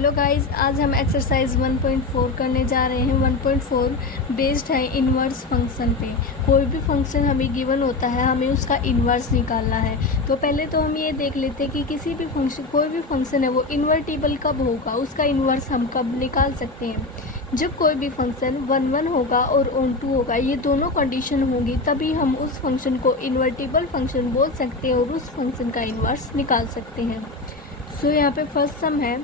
Hello guys, आज हम exercise 1.4 करने जा रहे हैं। 1.4 बेस्ड है इन्वर्स फंक्शन पे। कोई भी फंक्शन हमें गिवन होता है, हमें उसका इन्वर्स निकालना है। तो पहले तो हम ये देख लेते हैं कि किसी भी फंक्शन, कोई भी फंक्शन है वो इन्वर्टिबल कब होगा, उसका इन्वर्स हम कब निकाल सकते हैं। जब कोई भी फंक्शन 1 होगा और ऑन 2 होगा, ये दोनों कंडीशन होंगी, तभी हम उस फंक्शन को इन्वर्टिबल फंक्शन बोल सकते हैं और उस फंक्शन का इन्वर्स निकाल सकते हैं। सो यहाँ पे फर्स्ट सम है,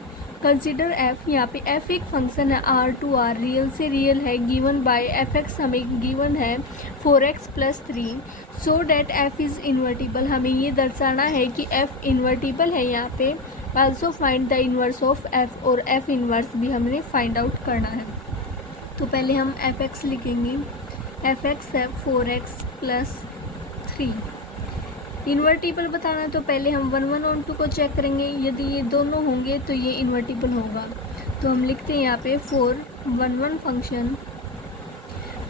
कंसिडर एफ। यहाँ पे एफ एक फंक्शन है R2R, रियल से रियल है, गिवन बाय एफ एक्स हमें गिवन है 4x + 3, so that F is invertible. हमें ये दर्शाना है कि एफ इन्वर्टिबल है। यहाँ पे also find the inverse of F, और एफ इन्वर्स भी हमने फाइंड आउट करना है। तो पहले हम एफ एक्स लिखेंगे। एफ एक्स है 4x + 3। इन्वर्टिबल बताना है तो पहले हम 1 और 2 को चेक करेंगे। यदि ये दोनों होंगे तो ये इन्वर्टिबल होगा। तो हम लिखते हैं यहाँ पे 4 1 फंक्शन।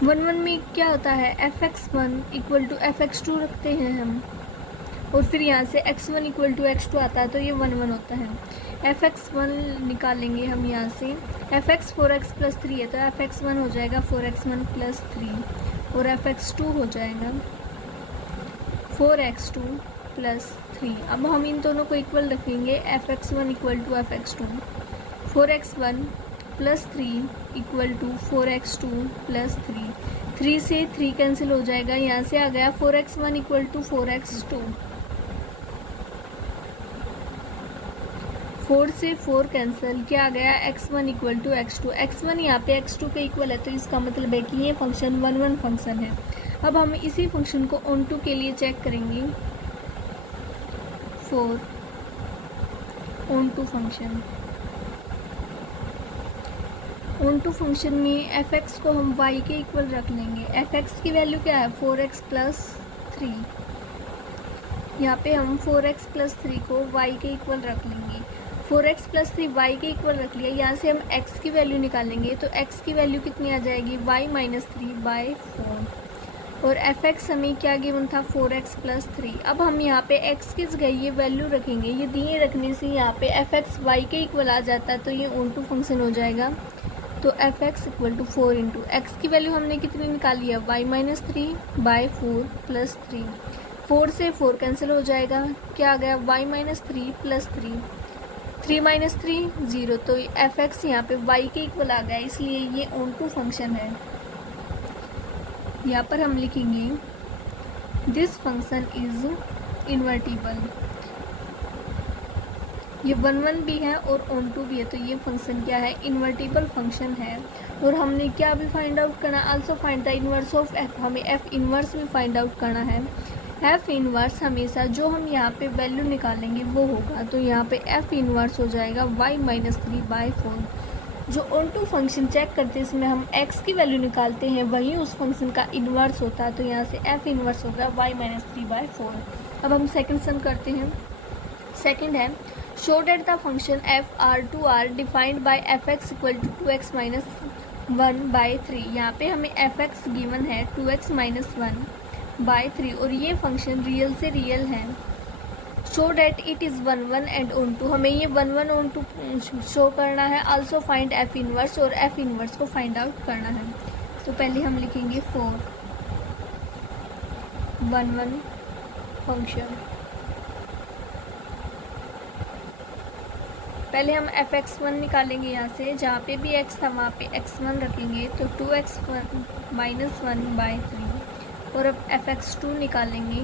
1 में क्या होता है, fx1 = fx2 रखते हैं हम, और फिर यहाँ से x1 = x2 आता है, तो ये 1 होता है। fx1 निकालेंगे हम यहाँ से। fx 4x + 3 है, तो fx1 हो जाएगा 4x1 + 3, और fx2 हो जाएगा 4x2 + 3। अब हम इन दोनों को इक्वल रखेंगे। fx1 = fx2, 4x1 + 3 = 4x2 + 3। 3 से 3 कैंसिल हो जाएगा, यहाँ से आ गया 4x1 = 4x2। 4 से 4 कैंसिल, क्या आ गया, x1 = x2। x1 यहाँ पे x2 के इक्वल है, तो इसका मतलब है कि ये फंक्शन 1 फंक्शन है। अब हम इसी फंक्शन को ऑन 2 के लिए चेक करेंगे। 4 ऑन 2 फंक्शन। ऑन 2 फंक्शन में एफ एक्स को हम y के इक्वल रख लेंगे। एफ एक्स की वैल्यू क्या है, 4x + 3। यहाँ पे हम 4x + 3 को y के इक्वल रख लेंगे। 4x + 3 y के इक्वल रख लिया। यहाँ से हम x की वैल्यू निकालेंगे, तो x की वैल्यू कितनी आ जाएगी, y - 3/4। और एफ एक्स हमें क्या गिवन था, 4x + 3। अब हम यहाँ पे x की जगह ये वैल्यू रखेंगे। यदि ये रखने से यहाँ पे एफ एक्स y के इक्वल आ जाता है, तो ये ऑन 2 फंक्शन हो जाएगा। तो एफ एक्स = 4 × x की वैल्यू हमने कितनी निकाली है, y - 3/4 + 3। 4 से 4 कैंसिल हो जाएगा, क्या आ गया, y - 3 + 3। 3 - 3 0, तो एफ एक्स यहाँ पे y के इक्वल आ गया, इसलिए ये ऑन 2 फंक्शन है। यहाँ पर हम लिखेंगे दिस फंक्शन इज़ इन्वर्टिबल। ये 1 भी है और ऑन 2 भी है, तो ये फंक्शन क्या है, इन्वर्टिबल फंक्शन है। और हमने क्या भी फाइंड आउट करना, also find the inverse of F. हमें एफ इन्वर्स भी फाइंड आउट करना है। एफ इन्वर्स हमेशा जो हम यहाँ पे वैल्यू निकालेंगे वो होगा, तो यहाँ पे एफ इन्वर्स हो जाएगा y - 3/4। जो ऑन 2 फंक्शन चेक करते हैं इसमें हम x की वैल्यू निकालते हैं, वही उस फंक्शन का इन्वर्स होता है, तो यहाँ से f इन्वर्स होगा y - 3/4। अब हम सेकंड सम करते हैं। सेकंड है, show that the function f R2R defined by fx = 2x - 1/3। यहाँ पे हमें fx गिवन है 2x - 1/3, और ये फंक्शन रियल से रियल है। Show that it is 1 and on 2। हमें ये 1 ऑन 2 शो करना है। आल्सो फाइंड एफ इन्वर्स, और एफ इन्वर्स को फाइंड आउट करना है। तो पहले हम लिखेंगे 4 1 फंक्शन। पहले हम fx1 निकालेंगे, यहाँ से जहाँ पे भी x था वहाँ पे x1 रखेंगे, तो 2x1 - 1/3। और अब fx2 निकालेंगे,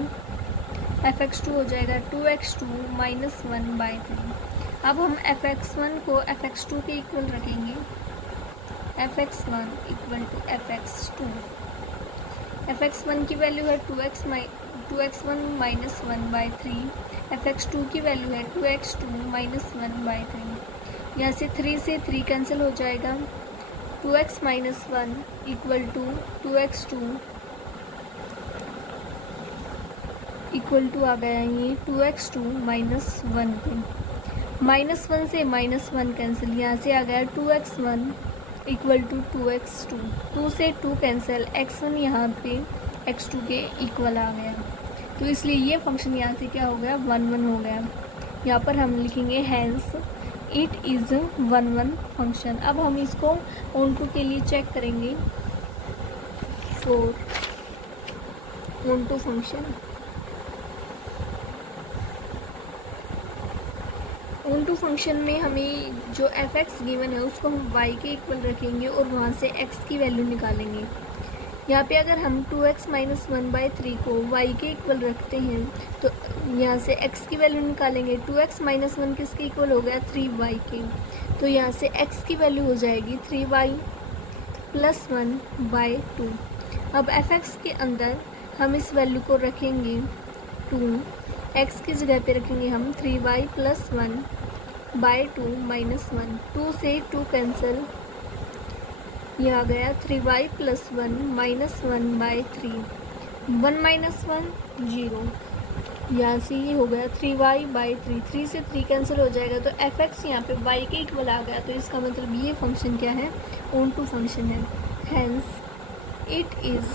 fx2 हो जाएगा 2x2 - 1/3। अब हम fx1 को fx2 के इक्वल रखेंगे। fx1 = fx2। fx1 की वैल्यू है 2x1 - 1/3। fx2 की वैल्यू है 2x2 - 1/3। यहाँ से 3 से 3 कैंसिल हो जाएगा। 2x - 1 = 2x2 = आ गया ये 2x2 - 1 पे। -1 से -1 कैंसिल, यहाँ से आ गया 2x1 = 2x2। 2 से 2 कैंसिल, x1 यहाँ पे x2 के इक्वल आ गया, तो इसलिए ये फंक्शन यहाँ से क्या हो गया, 1 1 हो गया। यहाँ पर हम लिखेंगे हैंस इट इज़ 1 फंक्शन। अब हम इसको ऑन टू के लिए चेक करेंगे। 4 onto function, onto function में हमें जो एफ एक्स गिवन है उसको हम वाई के इक्वल रखेंगे और वहाँ से एक्स की वैल्यू निकालेंगे। यहाँ पे अगर हम 2x माइनस 1/3 को y के इक्वल रखते हैं तो यहाँ से x की वैल्यू निकालेंगे। 2x माइनस 1 किसके इक्वल हो गया, 3y के। तो यहाँ से x की वैल्यू हो जाएगी 3y प्लस 1/2। अब fx के अंदर हम इस वैल्यू को रखेंगे 2, x की जगह पे रखेंगे हम 3y प्लस 1/2 माइनस 1। 2 से 2 कैंसिल, ये आ गया 3y प्लस 1 माइनस 1/3। 1 माइनस 1 0, यहाँ से ये हो गया 3y/3। 3 से 3 कैंसिल हो जाएगा तो एफ एक्स यहाँ पे y के इक्वल आ गया। तो इसका मतलब ये फंक्शन क्या है, ऑन टू फंक्शन है। Hence it is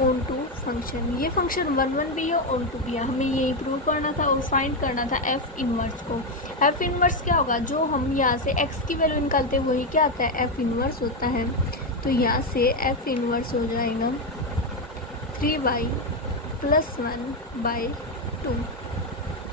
onto function. ये फंक्शन 1 भी है, ऑन टू भी है। हमें ये प्रूव करना था और फाइंड करना था एफ इनवर्स को। एफ इनवर्स क्या होगा, जो हम यहाँ से एक्स की वैल्यू निकालते हैं वही क्या आता है, एफ इनवर्स होता है। तो यहाँ से एफ इनवर्स हो जाएगा 3y प्लस 1/2।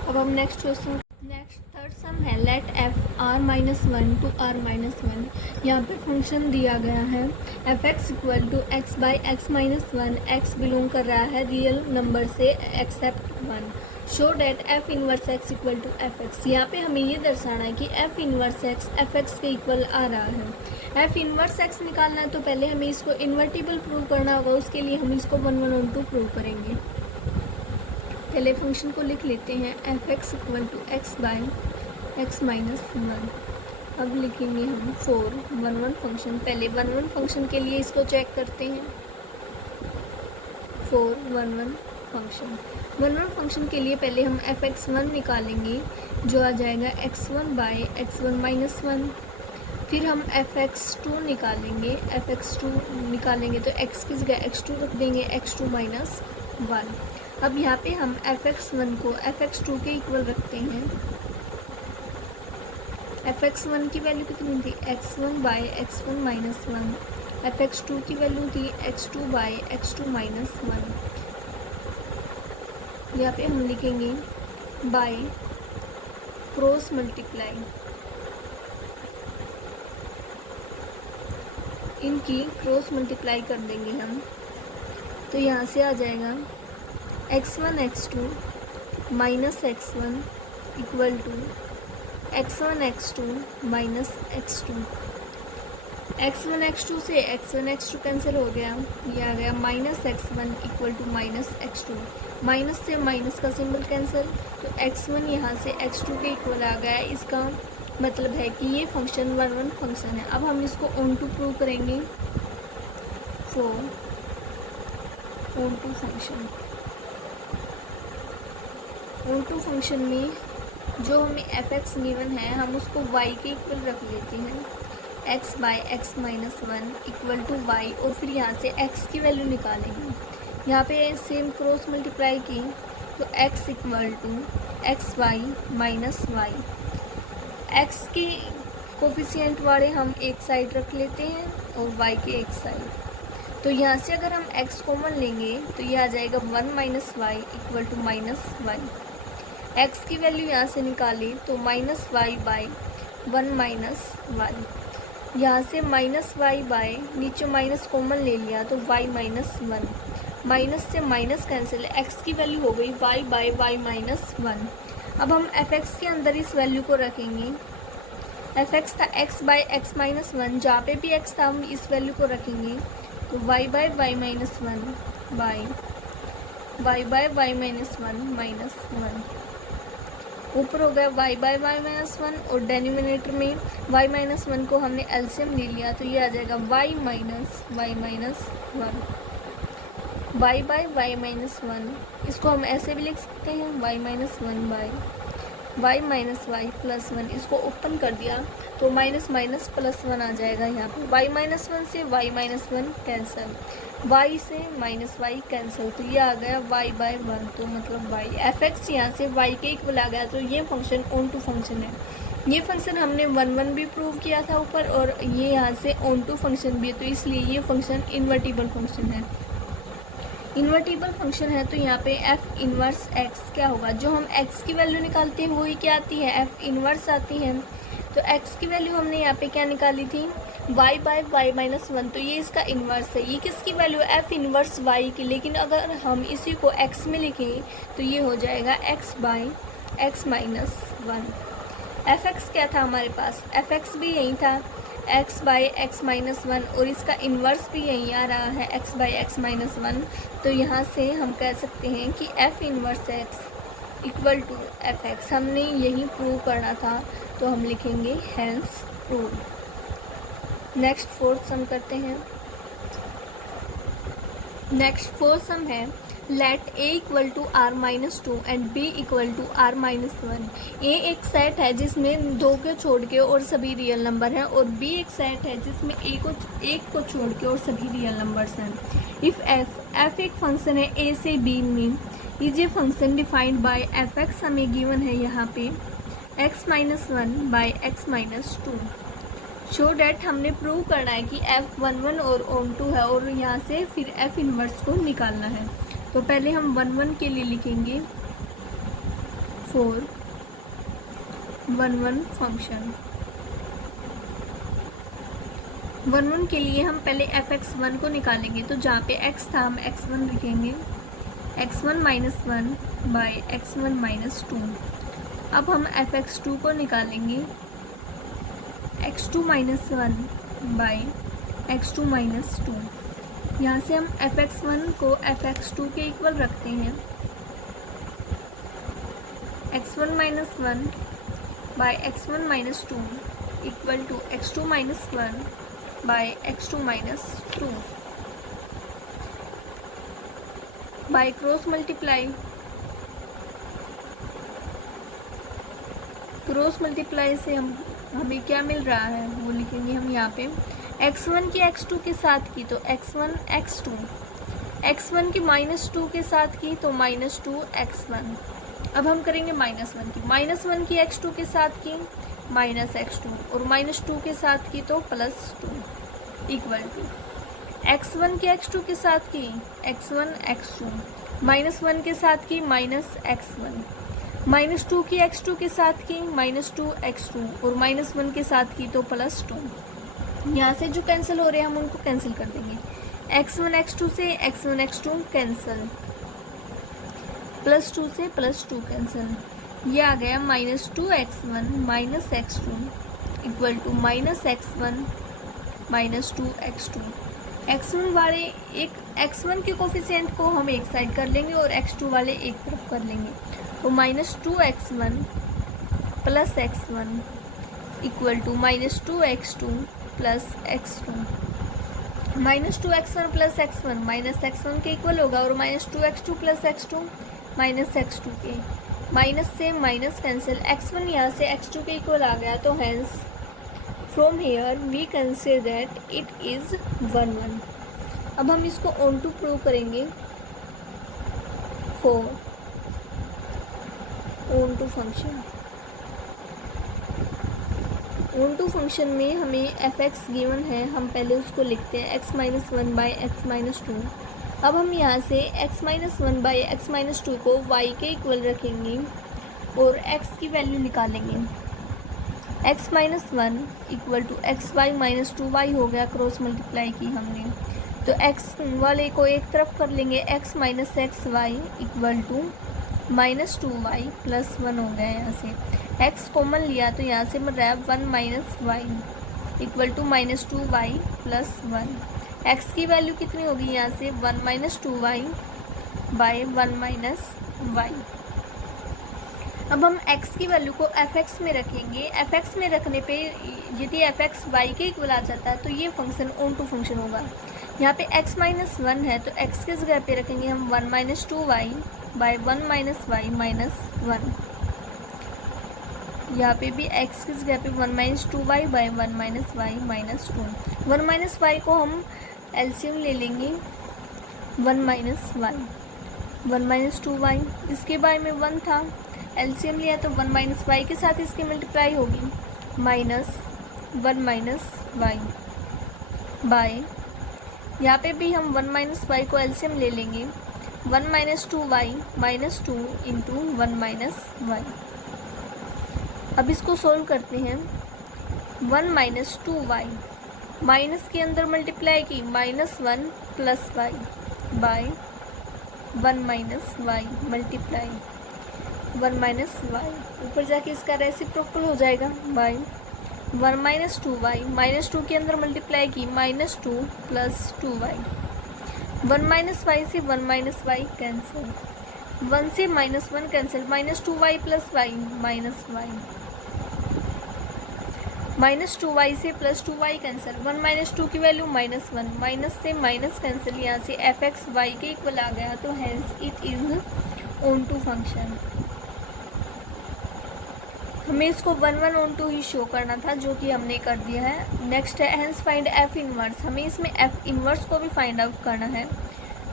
अब हम next question, next third sum है। Let f R minus 1 to R minus 1। यहाँ पे फंक्शन दिया गया है f x equal to x by x minus 1। X belong कर रहा है रियल नंबर से except 1। Show that f inverse x equal to f x. यहाँ पे हमें ये दर्शाना है कि f inverse x f x के इक्वल आ रहा है। एफ इनवर्स एक्स निकालना है तो पहले हमें इसको इन्वर्टिबल प्रूव करना होगा। उसके लिए हम इसको 1 1 और 2 प्रूव करेंगे। पहले फंक्शन को लिख लेते हैं f x equal to x by x minus 1। अब लिखेंगे हम 4 1 1 फंक्शन। पहले 1 1 फंक्शन के लिए इसको चेक करते हैं। 4 1 1 फंक्शन, 1 1 फंक्शन के लिए पहले हम एफ एक्स 1 निकालेंगे जो आ जाएगा x1 बाई x1 माइनस 1। फिर हम एफ एक्स 2 निकालेंगे। एफ एक्स 2 निकालेंगे तो x की जगह x2 रख देंगे, x2 माइनस 1। अब यहाँ पे हम एफ एक्स 1 को एफ एक्स 2 के इक्वल रखते हैं। एफ एक्स 1 की वैल्यू कितनी थी, x1 by x1 minus 1। F x 2 की वैल्यू थी x2 बाई x2 माइनस 1। यहाँ पे हम लिखेंगे बाई क्रॉस मल्टीप्लाई, इनकी क्रॉस मल्टीप्लाई कर देंगे हम। तो यहाँ से आ जाएगा x1 x2 minus x1 equal to x1 x2 minus x2। x1 x2 से x1 x2 कैंसिल हो गया, ये आ गया minus x1 equal to minus x2। Minus से माइनस का सिंबल कैंसिल, तो x1 यहाँ से x2 के इक्वल आ गया। इसका मतलब है कि ये फंक्शन 1 1 फंक्शन है। अब हम इसको ऑन टू प्रूव करेंगे। 4 onto function, onto function में जो हमें एफ एक्स गिवन है हम उसको y के इक्वल रख लेते हैं। x by x minus 1 equal to y, और फिर यहाँ से x की वैल्यू निकालेंगे। यहाँ पे सेम क्रॉस मल्टीप्लाई की तो x equal to x y minus y. X के कोफिशिएंट वाले हम एक साइड रख लेते हैं और y के एक साइड। तो यहाँ से अगर हम x कॉमन लेंगे तो ये आ जाएगा 1 minus y equal to minus y. X की वैल्यू यहाँ से निकाली तो minus y by 1 minus y. यहाँ से माइनस वाई बाई नीचे माइनस कॉमन ले लिया तो वाई माइनस 1। माइनस से माइनस कैंसिल, एक्स की वैल्यू हो गई वाई बाई वाई माइनस 1। अब हम एफ एक्स के अंदर इस वैल्यू को रखेंगे। एफ एक्स था एक्स बाई एक्स माइनस 1, जहाँ पे भी एक्स था हम इस वैल्यू को रखेंगे। तो y by y minus 1 by y by y minus 1 minus 1। ऊपर हो गया y बाई वाई माइनस 1 और डेनोमिनेटर में y माइनस 1 को हमने एलसीएम ले लिया तो ये आ जाएगा y minus y minus 1। y by y minus 1 इसको हम ऐसे भी लिख सकते हैं y minus 1 by y minus y plus 1। इसको ओपन कर दिया तो माइनस माइनस प्लस 1 आ जाएगा। यहाँ पे y माइनस 1 से y माइनस 1 कैंसिल, y से माइनस वाई कैंसिल, तो ये आ गया y बाई 1। तो मतलब y एफ एक्स यहाँ से y के इक्वल आ गया। तो ये फंक्शन ऑन टू फंक्शन है। ये फंक्शन हमने 1 भी प्रूव किया था ऊपर, और ये यहाँ से ऑन टू फंक्शन भी है, तो इसलिए ये फंक्शन इन्वर्टिबल फंक्शन है। इन्वर्टिबल फंक्शन है तो यहाँ पे एफ इनवर्स एक्स क्या होगा, जो हम एक्स की वैल्यू निकालते हैं वही क्या आती है, एफ इनवर्स आती है। तो एक्स की वैल्यू हमने यहाँ पे क्या निकाली थी, y बाय वाई माइनस 1, तो ये इसका इन्वर्स है। ये किसकी वैल्यू है, एफ इनवर्स y की, लेकिन अगर हम इसी को x में लिखें तो ये हो जाएगा x by x minus 1। F x क्या था हमारे पास, एफ एक्स भी यही था x बाय एक्स माइनस 1, और इसका इन्वर्स भी यही आ रहा है x बाय एक्स माइनस 1। तो यहाँ से हम कह सकते हैं कि f inverse x equal to f x, हमने यही प्रूव करना था, तो हम लिखेंगे hence prove. Next fourth sum करते हैं। नेक्स्ट फोर्थ सम है, let a equal to R minus 2 and b equal to R minus 1। a एक सेट है जिसमें 2 को छोड़ के और सभी रियल नंबर हैं, और b एक सेट है जिसमें एक को छोड़ के और सभी रियल नंबर्स हैं। इफ़ f एक फंक्शन है a से b में, is a function defined by f x, हमें गिवन है यहाँ पे x minus 1 by x minus 2। Show that हमने प्रूव करना है कि f11 और on2 है, और यहाँ से फिर f इनवर्स को निकालना है। तो पहले हम 11 के लिए लिखेंगे 4 11 फंक्शन। 11 के लिए हम पहले fx1 को निकालेंगे, तो जहाँ पे x था हम x1 लिखेंगे, x1 minus 1 bye x1 minus 2। अब हम fx2 को निकालेंगे, x2 minus 1 by x2 minus 2। यहाँ से हम fx1 को fx2 के इक्वल रखते हैं, x1 minus 1 by x1 minus 2 equal to x2 minus 1 by x2 minus 2। By cross multiply से हमें क्या मिल रहा है वो लिखेंगे हम यहाँ पे, x1 की x2 के साथ की तो x1 x2, x1 की माइनस 2 के साथ की तो माइनस 2 x1। अब हम करेंगे माइनस 1 की x2 के साथ की माइनस x2, और माइनस 2 के साथ की तो प्लस 2 इक्वल टू x1 की x2 के साथ की x1 x2, माइनस 1 के साथ की माइनस x1, माइनस 2 की x2 के साथ की माइनस 2 x2, और माइनस 1 के साथ की तो प्लस 2। यहाँ से जो कैंसिल हो रहे हैं हम उनको कैंसिल कर देंगे, x1 x2 से x1 x2 कैंसिल, प्लस 2 से प्लस 2 कैंसिल, ये आ गया minus 2 x1 minus x2 equal to minus x1 minus 2 x2। x1 वाले एक x1 के कोफिशिएंट को हम एक साइड कर लेंगे और x2 वाले एक तरफ कर लेंगे, तो minus 2x1 plus x1 equal to minus 2x2 plus x2। Minus 2x1 plus x1 minus x1 के इक्वल होगा, और minus 2x2 plus x2 minus x2 के, माइनस से माइनस कैंसिल, x1 यहाँ से x2 के इक्वल आ गया, तो hence from here we consider that it is 1 1। अब हम इसको ऑन टू प्रूव करेंगे, 4 onto function. Onto function में हमें एफ एक्स गिवन है, हम पहले उसको लिखते हैं x minus 1 by x minus 2। अब हम यहाँ से x minus 1 by x minus 2 को y के इक्वल रखेंगे और x की वैल्यू निकालेंगे। x minus 1 equal to x y minus 2y हो गया, क्रॉस मल्टीप्लाई की हमने, तो x वाले को एक तरफ कर लेंगे, x minus x y equal to minus 2y plus 1 हो गया। यहाँ से x कॉमन लिया तो यहाँ से मिल रहा है 1 minus y equal to minus 2y plus 1। x की वैल्यू कितनी होगी यहाँ से 1 minus 2y by 1 minus y. अब हम x की वैल्यू को f(x) में रखेंगे। f(x) में रखने पे यदि f(x) y के इक्वल आ जाता है तो ये फंक्शन ऑन टू फंक्शन होगा। यहाँ पे x माइनस 1 है तो x के जगह पे रखेंगे हम 1 minus 2y by 1 minus y minus 1। यहाँ पे भी x की जगह पे 1 minus 2y by 1 minus y minus 2। 1 minus y को हम एलसीएम ले लेंगे 1 माइनस वाई, 1 माइनस 2y, इसके बारे में 1 था, एलसीएम लिया तो 1 माइनस वाई के साथ इसकी मल्टीप्लाई होगी, माइनस 1 माइनस वाई बाय, यहाँ पे भी हम 1 माइनस वाई को एलसीएम ले लेंगे, 1 minus 2 y minus 2 into 1 minus y. अब इसको सोल्व करते हैं। 1 माइनस 2 वाई, माइनस के अंदर मल्टीप्लाई की -1 plus y by 1 minus y multiply 1 minus y, ऊपर जाके इसका रेसिप्रोकल हो जाएगा बाय 1 माइनस 2 वाई, -2 के अंदर मल्टीप्लाई की -2 प्लस 2 वाई, 1 माइनस वाई से 1 माइनस वाई कैंसिल, 1 से -1 cancel, -2 y plus y minus y, -2 y से +2 वाई कैंसिल, 1 माइनस 2 की वैल्यू -1, माइनस से माइनस कैंसिल, यहाँ से एफ एक्स वाई के इक्वल आ गया, तो hence it is onto function. हमें इसको 1 ऑन टू ही शो करना था, जो कि हमने कर दिया है। नेक्स्ट है हेंस फाइंड एफ इनवर्स, हमें इसमें एफ इनवर्स को भी फाइंड आउट करना है।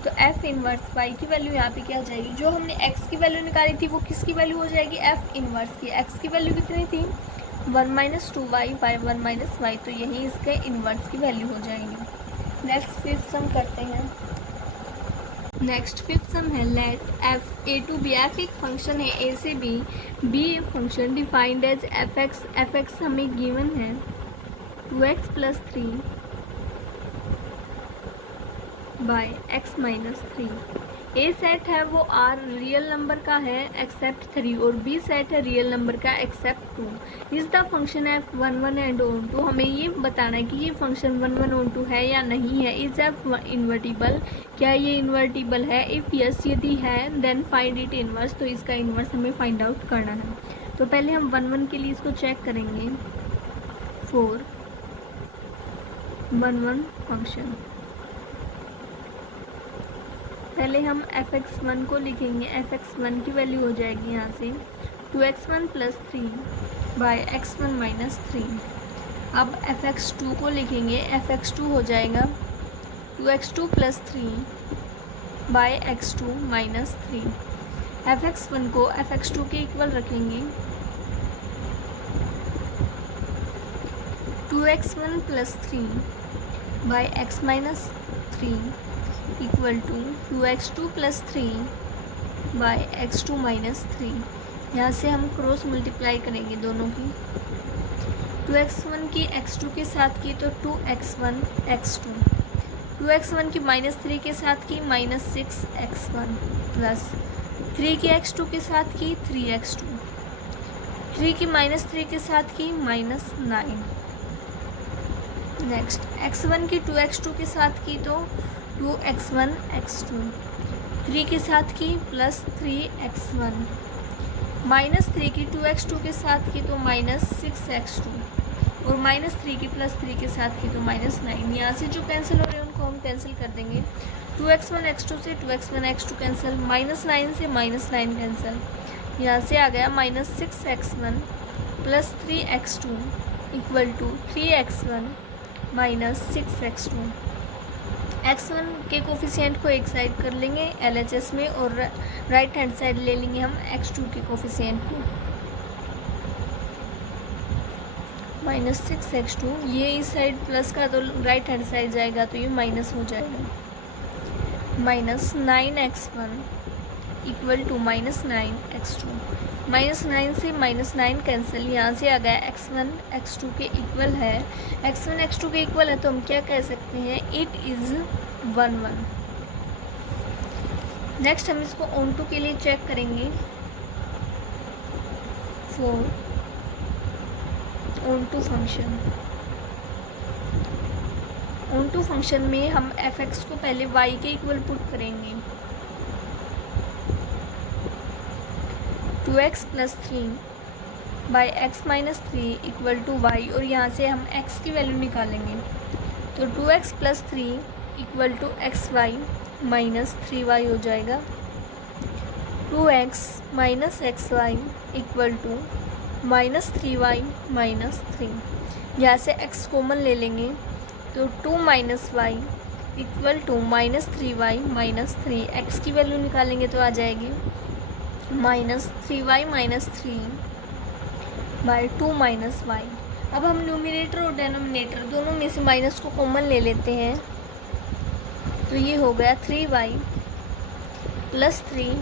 तो एफ इनवर्स वाई की वैल्यू यहाँ पे क्या आ जाएगी, जो हमने एक्स की वैल्यू निकाली थी वो किसकी वैल्यू हो जाएगी, एफ इनवर्स की। एक्स की वैल्यू कितनी थी 1 minus 2 y by 1 minus y, तो यही इसके इन्वर्स की वैल्यू हो जाएगी। नेक्स्ट फिफ्थ सम करते हैं। नेक्स्ट फिफ्थ सम है let f A to B, f एक फंक्शन है ए से बी, बी एक function defined as f x हमें गिवन है 2x plus 3 by x minus 3। A set है वो आर रियल नंबर का है एक्सेप्ट 3 और बी सेट है रियल नंबर का except 2। Is the function f 1 1 and onto, हमें ये बताना है कि ये फंक्शन 1 1 ऑन टू है या नहीं है। इज एफ इन्वर्टिबल, क्या ये इन्वर्टिबल है, इफ़ यस यदि है देन फाइंड इट इनवर्स, तो इसका इनवर्स हमें फाइंड आउट करना है। तो पहले हम 1 1 के लिए इसको चेक करेंगे। 4 1 1 फंक्शन, पहले हम fx1 को लिखेंगे, fx1 की वैल्यू हो जाएगी यहाँ से 2x1 plus 3 bye x1 minus 3। अब fx2 को लिखेंगे, fx2 हो जाएगा 2x2 plus 3 by x2 minus 3। fx1 को fx2 के इक्वल रखेंगे, 2x1 plus 3 by x minus 3 equal to 2x2 plus 3 by x2 minus 3। यहाँ से हम क्रॉस मल्टीप्लाई करेंगे दोनों की, 2x1 की x2 के साथ की तो 2x1 x2, 2x1 की -3 के साथ की -6x1 प्लस 3 की x2 के साथ की 3x2, 3 की -3 के साथ की -9। नेक्स्ट x1 की 2x2 के साथ की तो 2x1 x2, 3 के साथ की प्लस 3x1, -3 की 2x2 के साथ की तो -6x2 और -3 की प्लस 3 के साथ की तो -9। यहाँ से जो कैंसिल हो रहे हैं उनको हम कैंसिल कर देंगे। 2x1 x2 से 2x1 x2 कैंसिल, -9 से -9 कैंसिल, यहाँ से आ गया -6x1 plus 3x2 equal to 3x1 minus 6x2। x1 के कोफिशिएंट को एक साइड कर लेंगे LHS में और राइट हैंड साइड ले लेंगे हम x2 के कोफिशिएंट को, -6x2, ये इस साइड प्लस का तो राइट हैंड साइड जाएगा तो ये माइनस हो जाएगा, -9x1 इक्वल टू -9x2, -9 से -9 कैंसिल, यहाँ से आ गया x1 x2 के इक्वल है, x1 x2 के इक्वल है तो हम क्या कह सकते हैं, इट इज़ 1 1। नेक्स्ट हम इसको ऑन टू के लिए चेक करेंगे। 4 onto function, onto function में हम fx को पहले y के इक्वल पुट करेंगे, 2x plus 3 by x minus 3 equal to y, और यहाँ से हम x की वैल्यू निकालेंगे तो 2x plus 3 equal to xy minus 3y हो जाएगा, 2x minus xy equal to minus 3y minus 3। यहाँ से x कॉमन ले लेंगे तो 2 minus y equal to -3y minus 3। x की वैल्यू निकालेंगे तो आ जाएगी minus 3y minus 3 by 2 minus y. अब हम न्यूमिनेटर और डेनोमिनेटर दोनों में से माइनस को कॉमन ले लेते हैं, तो ये हो गया 3y plus 3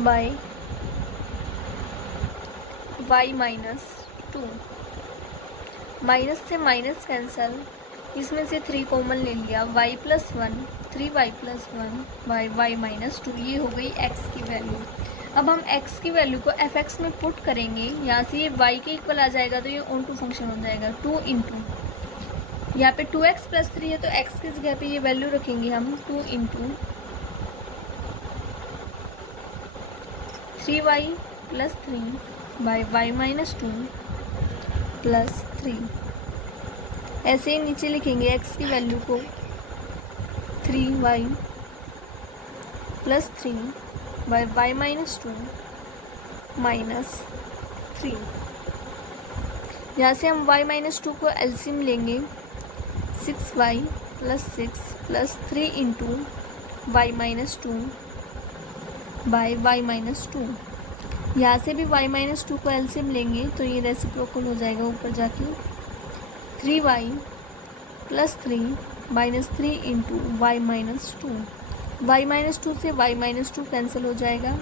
by y minus 2। Minus से माइनस कैंसल, इसमें से 3 कॉमन ले लिया, y plus 1 3y plus 1 by y minus 2। ये हो गई x की वैल्यू। अब हम x की वैल्यू को fx में पुट करेंगे, यहाँ से ये y के इक्वल आ जाएगा, तो ये ऑन टू फंक्शन हो जाएगा 2 इंटू, यहाँ पे 2x प्लस 3 है तो x की जगह पे ये वैल्यू रखेंगे हम 2 into 3y plus 3 by y minus 2 plus 3। ऐसे ही नीचे लिखेंगे x की वैल्यू को 3y plus 3 by y minus 2 minus 3। यहाँ से हम y माइनस 2 को एलसीएम लेंगे, 6y plus 6 plus 3 into y minus 2 by y minus 2। यहाँ से भी y माइनस 2 को एलसीएम लेंगे तो ये रेसिप्रोकल हो जाएगा ऊपर जाके, 3y plus 3 minus 3 into y minus 2। y minus 2 से y माइनस 2 कैंसिल हो जाएगा।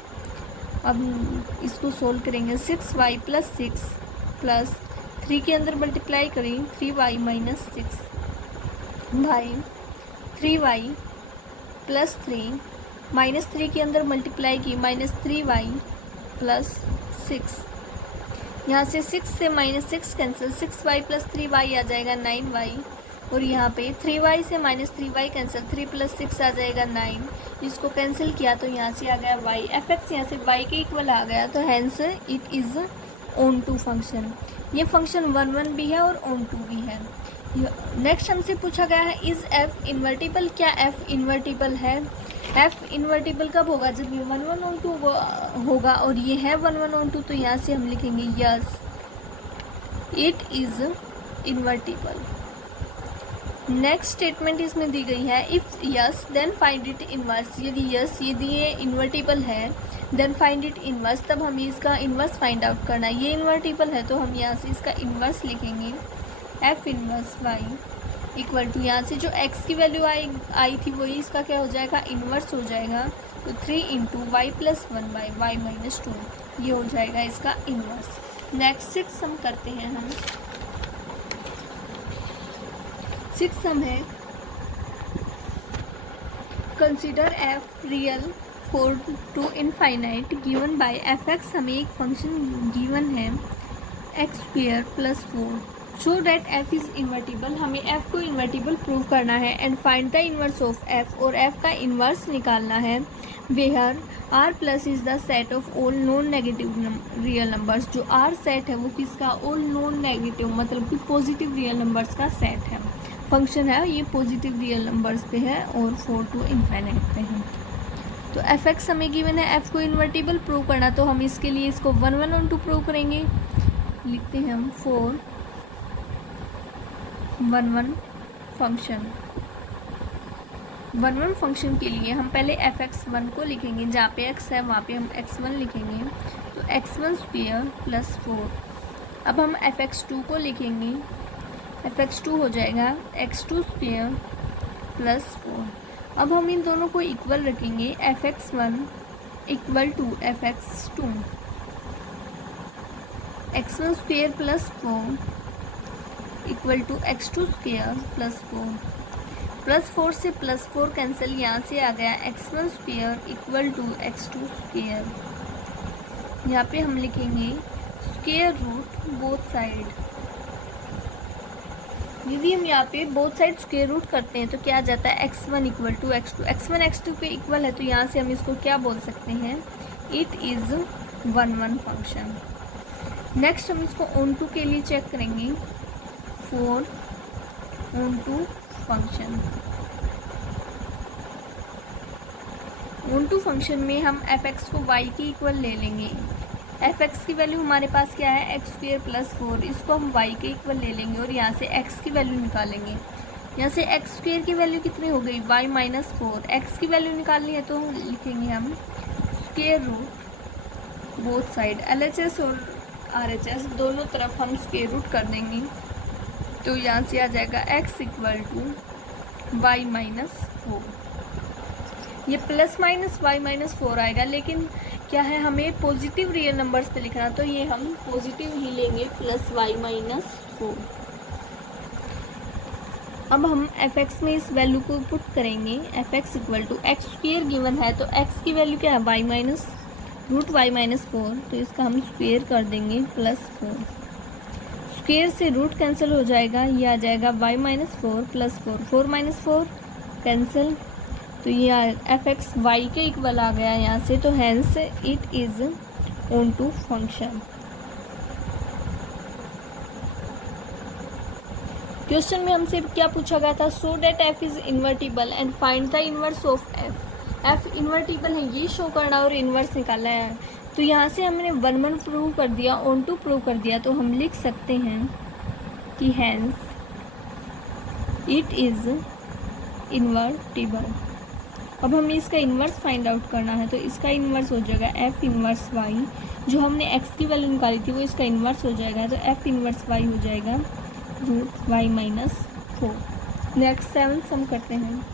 अब इसको सोल्व करेंगे, 6y प्लस 6 प्लस 3 के अंदर मल्टीप्लाई करें 3y minus 6 by 3y plus 3 minus 3 के अंदर मल्टीप्लाई की माइनस 3y प्लस 6। यहाँ से 6 से minus 6 cancel, 6y plus 3y आ जाएगा 9y, और यहाँ पे 3y से माइनस 3y कैंसिल, 3 प्लस 6 आ जाएगा 9। इसको कैंसिल किया तो यहाँ से आ गया y, fx यहाँ से y के इक्वल आ गया, तो hence it is onto function. ये फंक्शन 1 भी है और ऑन टू भी है। नेक्स्ट हमसे पूछा गया है इज़ f इन्वर्टिबल, क्या f इन्वर्टिबल है? f इन्वर्टिबल कब होगा? जब ये 1 1 ऑन टू होगा और ये है 1 1 ऑन टू, तो यहाँ से हम लिखेंगे yes it is invertible. Next statement इसमें दी गई है, if yes then find it inverse. यदि यस यदि ये इन्वर्टिबल है देन फाइंड इट इनवर्स, तब हमें इसका इनवर्स फाइंड आउट करना है। ये इन्वर्टिबल है तो हम यहाँ से इसका इनवर्स लिखेंगे, f inverse y equal to, यहाँ से जो x की वैल्यू आई थी वही इसका क्या हो जाएगा, इनवर्स हो जाएगा, तो 3 into y plus 1 by y minus 2, ये हो जाएगा इसका इनवर्स। नेक्स्ट 6 सम करते हैं हम। 6 सम है, consider f real for to infinite given by fx। हमें एक फंक्शन गिवन है x² plus 4, show that f is invertible. हमें f को इन्वर्टिबल प्रूव करना है, and find the inverse of f, और f का इनवर्स निकालना है, where r plus is the set of all non negative real numbers. जो r सेट है वो किसका, ऑल नॉन नेगेटिव मतलब कि पॉजिटिव रियल नंबर्स का सेट है। फंक्शन है ये पॉजिटिव रियल नंबर्स पे है और 4 टू इनफाइनाइट पे है। तो fx हमें गिवन है, f को इन्वर्टिबल प्रूव करना, तो हम इसके लिए इसको 1 1 ऑन टू प्रूव करेंगे। लिखते हैं हम 4 1 1 फंक्शन। 1 1 फंक्शन के लिए हम पहले fx1 को लिखेंगे, जहाँ पे x है वहाँ पे हम x1 लिखेंगे, तो x1 स्क्वायर प्लस 4। अब हम fx2 को लिखेंगे, fx2 हो जाएगा x2 स्क्वायर प्लस 4। अब हम इन दोनों को इक्वल रखेंगे, fx1 equal to fx2, x1 square plus 4 equal to x2 square plus 4, plus 4 से प्लस 4 कैंसिल, यहाँ से आ गया x1 square equal to x2 square. यहाँ पे हम लिखेंगे स्क्वायर रूट बोथ साइड। यदि हम यहाँ पे बोथ साइड स्क्वायर रूट करते हैं तो क्या आ जाता है, x1 equal to x2, x1 x2 पे इक्वल है, तो यहाँ से हम इसको क्या बोल सकते हैं, इट इज़ 1 1 फंक्शन। नेक्स्ट हम इसको ऑन टू के लिए चेक करेंगे, 4 onto function. Onto function में हम fx को y की इक्वल ले लेंगे। fx की वैल्यू हमारे पास क्या है, x स्क्वायर प्लस 4, इसको हम y के इक्वल ले लेंगे और यहाँ से x की वैल्यू निकालेंगे। यहाँ से x स्क्वायर की वैल्यू कितनी हो गई, y माइनस 4। x की वैल्यू निकालनी है तो लिखेंगे हम square root both side LHS और RHS दोनों तरफ हम स्क्वायर रूट कर देंगे। तो यहाँ से आ जाएगा x equal to y minus 4। ये प्लस माइनस y माइनस 4 आएगा, लेकिन क्या है हमें पॉजिटिव रियल नंबर्स पे लिखना, तो ये हम पॉजिटिव ही लेंगे प्लस y माइनस 4। अब हम fx में इस वैल्यू को पुट करेंगे। fx equal to x square given है, तो x की वैल्यू क्या है y minus root y minus 4, तो इसका हम स्क्वेयर कर देंगे प्लस 4। स्क्वेयर से रूट कैंसिल हो जाएगा, ये आ जाएगा y minus 4 plus 4, 4 minus 4 cancel, तो ये fx y के इक्वल आ गया यहाँ से, तो hence it is onto function. Question में हमसे क्या पूछा गया था, so that f is invertible and find the inverse of f invertible है ये शो करना और इनवर्स निकालना है। तो यहाँ से हमने 1 प्रूव कर दिया, ऑन टू प्रूव कर दिया, तो हम लिख सकते हैं कि हैंस इट इज इन्वर्टिबल। अब हमें इसका इन्वर्स फाइंड आउट करना है, तो इसका इन्वर्स हो जाएगा f इन्वर्स y, जो हमने x की वैल्यू निकाली थी वो इसका इन्वर्स हो जाएगा, तो f इन्वर्स y हो जाएगा root y minus 4। Next 7 sum करते हैं।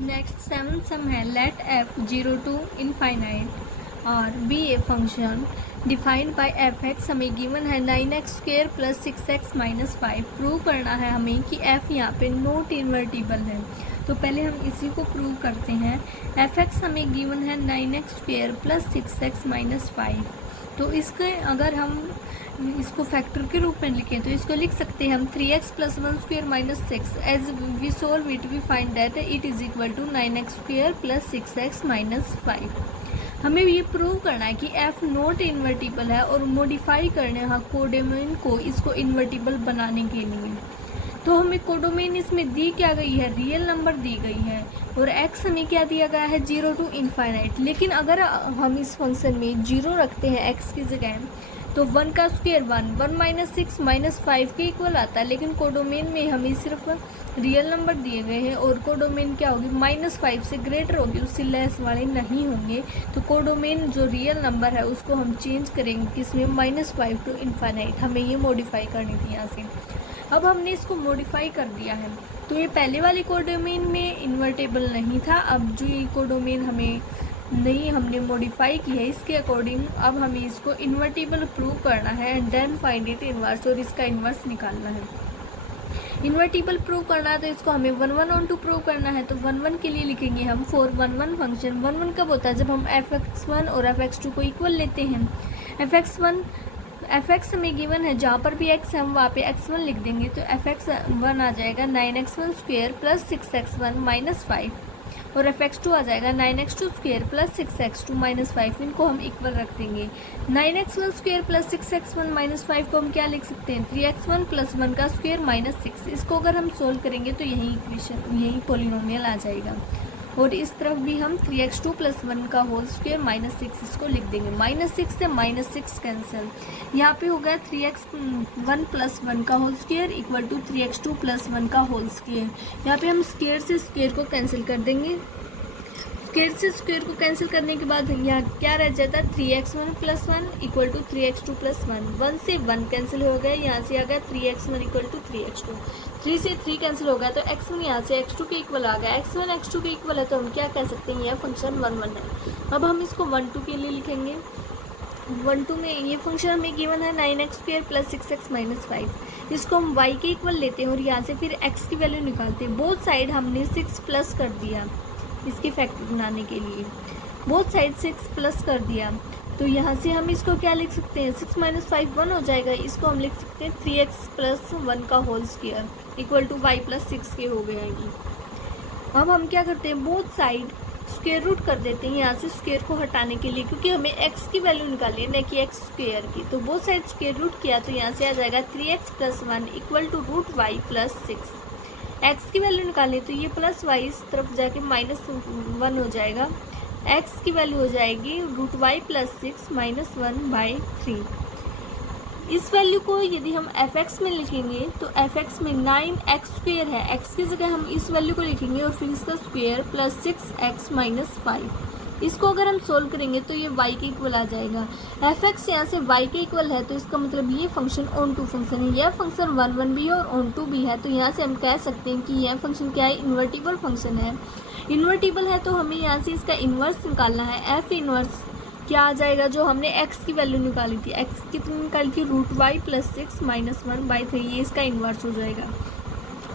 नेक्स्ट 7 सम है, लेट f 0 टू इनफाइनाइट और be a function defined by fx। हमें गिवन है 9x square plus 6x minus 5। Prove करना है हमें कि f यहाँ पे नॉट इन्वर्टिबल है। तो पहले हम इसी को प्रूव करते हैं। fx हमें गिवन है 9x square plus 6x minus 5। तो इसके अगर हम इसको फैक्टर के रूप में लिखें तो इसको लिख सकते हैं हम 3x plus 1 square minus 6। As we solve it we find that it is equal to 9x square plus 6x minus 5। हमें ये प्रूव करना है कि f नॉट इन्वर्टिबल है और मॉडिफाई करने हैं कोडोमेन को इसको इन्वर्टिबल बनाने के लिए। तो हमें कोडोमेन इसमें दी क्या गई है, रियल नंबर दी गई है, और x हमें क्या दिया गया है 0 टू इनफाइनाइट। लेकिन अगर हम इस फंक्शन में 0 रखते हैं x की जगह, तो 1 का स्क्वायर 1 माइनस 6 माइनस 5 के इक्वल आता है। लेकिन कोडोमेन में हमें सिर्फ रियल नंबर दिए गए हैं और कोडोमेन क्या होगी माइनस 5 से ग्रेटर होगी, उससे लेस वाले नहीं होंगे। तो कोडोमेन जो रियल नंबर है उसको हम चेंज करेंगे किसमें, -5 टू इनफाइनाइट। हमें ये मॉडिफाई करनी थी यहाँ से। अब हमने इसको मॉडिफाई कर दिया है, तो ये पहले वाले कोडोमेन में इन्वर्टेबल नहीं था। अब जो ये कोडोमेन हमें नहीं हमने मॉडिफाई की है, इसके अकॉर्डिंग अब हमें इसको इन्वर्टिबल प्रूव करना है and then find it inverse, और इसका इनवर्स निकालना है। इन्वर्टिबल प्रूव करना है तो इसको हमें 1 ऑन टू प्रूव करना है। तो 1 के लिए लिखेंगे हम 4 फंक्शन। 1 कब होता है, जब हम fx1 और fx2 को इक्वल लेते हैं। fx हमें गिवन है, जहाँ पर भी x है हम वहाँ पे x1 लिख देंगे, तो fx1 आ जाएगा 9x1 square plus 6x1 minus 5, और fx2 आ जाएगा 9x2 square plus 6x2 minus 5। इनको हम इक्वल रख देंगे। 9x1 square plus 6x1 minus 5 को हम क्या लिख सकते हैं, 3x1 प्लस 1 का स्क्वेयर माइनस 6। इसको अगर हम सोल्व करेंगे तो यही इक्वेशन, यही पॉलिनोमियल आ जाएगा। और इस तरफ भी हम 3x2 प्लस 1 का होल स्क्वेयर माइनस 6 इसको लिख देंगे। -6 से -6 कैंसिल, यहाँ पे हो गया 3x1 प्लस 1 का whole square equal to 3x2 plus 1 का होल स्क्वेयर। यहाँ पे हम स्क्वेयर से स्क्वेयर को कैंसिल कर देंगे। स्क्वेयर से स्क्वेयर को कैंसिल करने के बाद यहाँ क्या रह जाता है, 3x1 plus 1 equal to 3x2 plus 1। 1 से 1 कैंसिल हो गया, यहाँ से आ गया 3x1 इक्वल टू 3x2। 3 से 3 कैंसिल हो गया, तो x1 यहाँ से x2 के इक्वल आ गया। x1 x2 के इक्वल है, तो हम क्या कह सकते हैं, यह फंक्शन 1 1 है। अब हम इसको 1 2 के लिए लिखेंगे। 1 2 में ये फंक्शन हमें गिवन है 9x square plus 6x minus 5। इसको हम y के इक्वल लेते हैं और यहाँ से फिर x की वैल्यू निकालते हैं। बोथ साइड हमने 6 प्लस कर दिया इसकी फैक्टर बनाने के लिए, बोथ साइड 6 प्लस कर दिया। तो यहाँ से हम इसको क्या लिख सकते हैं, 6 माइनस 5 1 हो जाएगा। इसको हम लिख सकते हैं 3x प्लस 1 का whole square equal to y plus 6 के हो जाएगी। अब हम क्या करते हैं, बोथ साइड स्क्वायर रूट कर देते हैं यहाँ से स्क्वायर को हटाने के लिए, क्योंकि हमें x की वैल्यू निकालनी है न कि x स्क्वायर की। तो बोथ साइड स्क्वायर रूट किया तो यहाँ से आ जाएगा 3x plus 1 equal to root y plus 6। x की वैल्यू निकालें तो ये प्लस y इस तरफ जाके -1 हो जाएगा। x की वैल्यू हो जाएगी रूट y प्लस 6 माइनस 1/3। इस वैल्यू को यदि हम fx में लिखेंगे तो fx में 9x स्क्वेयर है, x की जगह हम इस वैल्यू को लिखेंगे और फिर इसका स्क्वेयर प्लस 6x माइनस 5। इसको अगर हम सोल्व करेंगे तो ये y के इक्वल आ जाएगा। एफ एक्स यहाँ से y के इक्वल है तो इसका मतलब ये फंक्शन ऑन टू फंक्शन है। यह फंक्शन 1 भी है और ऑन टू भी है, तो यहाँ से हम कह सकते हैं कि यह फंक्शन क्या है, इन्वर्टिबल फंक्शन है। इन्वर्टिबल है तो हमें यहाँ से इसका इन्वर्स निकालना है। एफ इन्वर्स क्या आ जाएगा, जो हमने x की वैल्यू निकाली थी, x कितनी निकाली थी, √y + 6 - 1/3, ये इसका इन्वर्स हो जाएगा।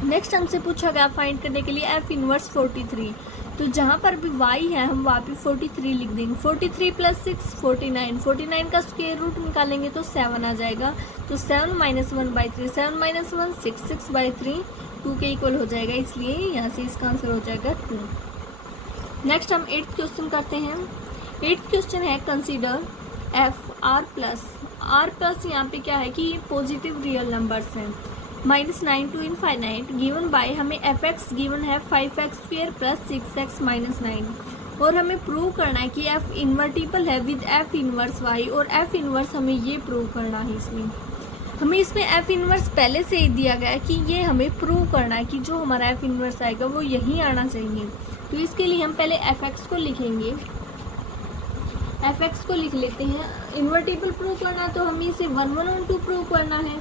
नेक्स्ट हमसे पूछा गया फाइंड करने के लिए एफ इन्वर्स 43, तो जहाँ पर भी y है हम वहाँ पे 43 लिख देंगे। 43 + 6 49, 49 का स्क्वायर रूट निकालेंगे तो 7 आ जाएगा, तो 7 - 1/3, 7 - 1 6, 6/3 2 के इक्वल हो जाएगा, इसलिए यहाँ से इसका आंसर हो जाएगा 2। नेक्स्ट हम 8th क्वेश्चन करते हैं। 8th क्वेश्चन है कंसीडर एफ आर प्लस यहाँ पे क्या है कि ये पॉजिटिव रियल नंबर्स हैं, -9 to ∞, गिवन बाय हमें एफ एक्स गिवन है 5x² + 6x - 9, और हमें प्रूव करना है कि एफ इन्वर्टिबल है विद एफ इन्वर्स y, और एफ इन्वर्स हमें ये प्रूव करना है। हमें इसमें एफ इन्वर्स पहले से ही दिया गया है कि ये हमें प्रूव करना है कि जो हमारा एफ इन्वर्स आएगा वो यहीं आना चाहिए। तो इसके लिए हम पहले एफ एक्स को लिखेंगे, एफ एक्स को लिख लेते हैं। इन्वर्टिबल प्रूव करना है तो हमें इसे 1 1 और 2 प्रूव करना है।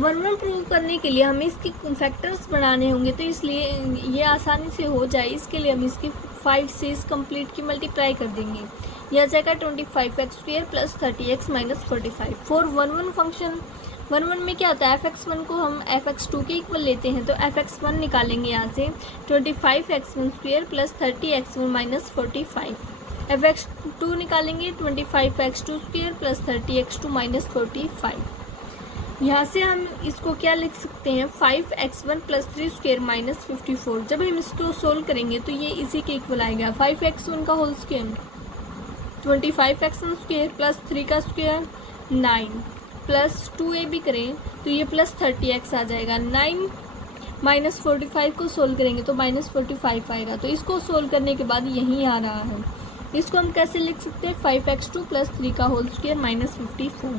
1 1 प्रूव करने के लिए हमें इसके फैक्टर्स बनाने होंगे, तो इसलिए ये आसानी से हो जाए इसके लिए हम इसकी 5 से इस कंप्लीट की मल्टीप्लाई कर देंगे। यह आ जाएगा 25x² + 30x - 45। फॉर 1 1 फंक्शन 1 1 में क्या होता है, fx1 को हम fx2 के इक्वल लेते हैं, तो fx1 निकालेंगे यहाँ से 25x1² + 30x1 - 45। fx2 निकालेंगे 25x2² + 30x2 - 45। यहाँ से हम इसको क्या लिख सकते हैं, 5x1 + 3² - 54। जब हम इसको सोल्व करेंगे तो ये इसी के इक्वल आएगा। 5x1 का होल स्क्वायर 25x1² + 3 का स्क्वायर 9 + 2a भी करें तो ये +30x आ जाएगा। 9 - 45 को सोल्व करेंगे तो -45 आएगा, तो इसको सोल्व करने के बाद यहीं आ रहा है। इसको हम कैसे लिख सकते हैं, 5x2 + 3 का होल स्क्वायर -54।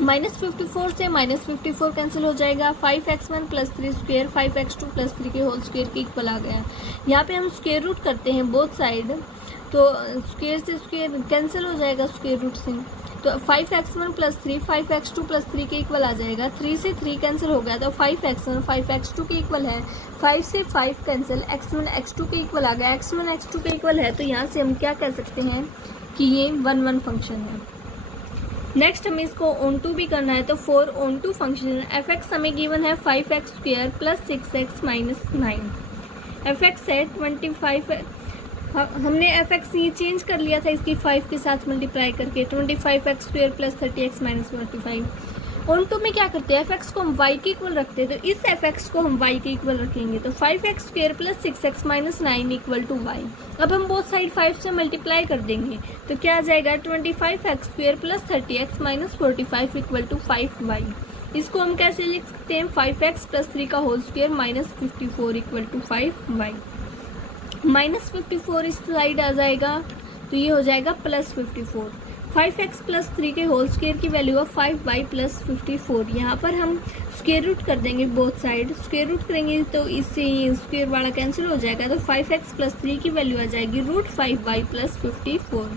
-54 से -54 कैंसिल हो जाएगा। 5x1 + 3² 5x2 + 3 के होल स्क्वायर के इक्वल आ गया। यहाँ पे हम स्क्वायर रूट करते हैं बोथ साइड, तो स्क्वायर से स्क्वायर कैंसिल हो जाएगा स्क्वायर रूट से, तो 5x1 + 3 5x2 + 3 के इक्वल आ जाएगा। 3 से 3 कैंसिल हो गया तो 5x1 5x2 के इक्वल है। 5 से 5 कैंसिल, x1 x2 के इक्वल आ गया। x1 x2 के इक्वल है, तो यहाँ से हम क्या कह सकते हैं कि ये 1 1 फंक्शन है। नेक्स्ट हमें इसको ऑन टू भी करना है, तो for onto function f x हमें गिवन है 5x² + 6x - 9। एफ एक्स है 25, हमने एफ एक्स ये चेंज कर लिया था इसकी 5 के साथ मल्टीप्लाई करके, 25x² + 30x - 45। ऑन टू में क्या करते हैं, एफ एक्स को हम y के इक्वल रखते हैं, तो इस एफ एक्स को हम y के इक्वल रखेंगे, तो 5x² + 6x - 9 = y। अब हम बोथ साइड 5 से मल्टीप्लाई कर देंगे तो क्या आ जाएगा, 25x² + 30x - 45 = 5y। इसको हम कैसे लिख सकते हैं, 5x + 3 का होल स्क्वायर -54 = 5y। -54 इस साइड आ जाएगा तो ये हो जाएगा +54। 5x + 3 के होल स्क्वायर की वैल्यू है 5y + 54। यहाँ पर हम स्क्वायर रूट कर देंगे बोथ साइड, स्क्वायर रूट करेंगे तो इससे ये स्क्वायर वाला कैंसिल हो जाएगा, तो 5x + 3 की वैल्यू आ जाएगी √5y + 54।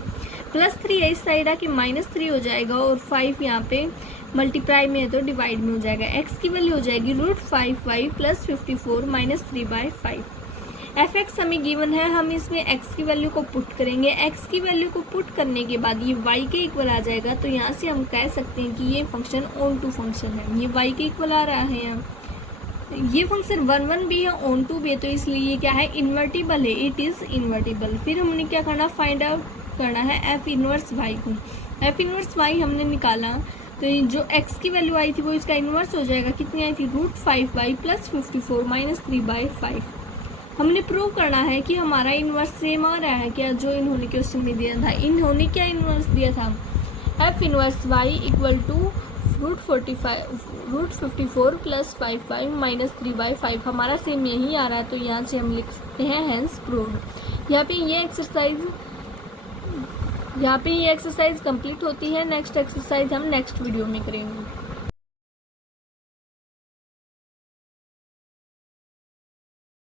+3 है इस साइड आके -3 हो जाएगा, और 5 यहाँ पे मल्टीप्लाई में है तो डिवाइड में हो जाएगा। x की वैल्यू हो जाएगी √5y + 54 - 3/5। एफ एक्स हमें गिवन है, हम इसमें x की वैल्यू को पुट करेंगे। x की वैल्यू को पुट करने के बाद ये y के इक्वल आ जाएगा, तो यहाँ से हम कह सकते हैं कि ये फंक्शन ऑन टू फंक्शन है। ये y के इक्वल आ रहा है यहाँ। ये फंक्शन 1 1 भी है, ऑन टू भी है, तो इसलिए ये क्या है, इन्वर्टिबल है, इट इज़ इन्वर्टिबल। फिर हमने क्या करना, फाइंड आउट करना है एफ इनवर्स y को। एफ इनवर्स y हमने निकाला तो ये जो x की वैल्यू आई थी वो इसका इन्वर्स हो जाएगा। कितनी आई थी, √5y + 54 - 3/5। हमने प्रूव करना है कि हमारा इन्वर्स सेम आ रहा है क्या, जो इन्होंने क्वेश्चन में दिया था। इन्होंने क्या इन्वर्स दिया था, एफ इन्वर्स y = √54 + 55 - 3/5। हमारा सेम यही आ रहा है, तो यहाँ से हम लिख सकते हैं हेंस प्रूव्ड। यहाँ पे ये एक्सरसाइज कंप्लीट होती है। नेक्स्ट एक्सरसाइज हम नेक्स्ट वीडियो में करेंगे।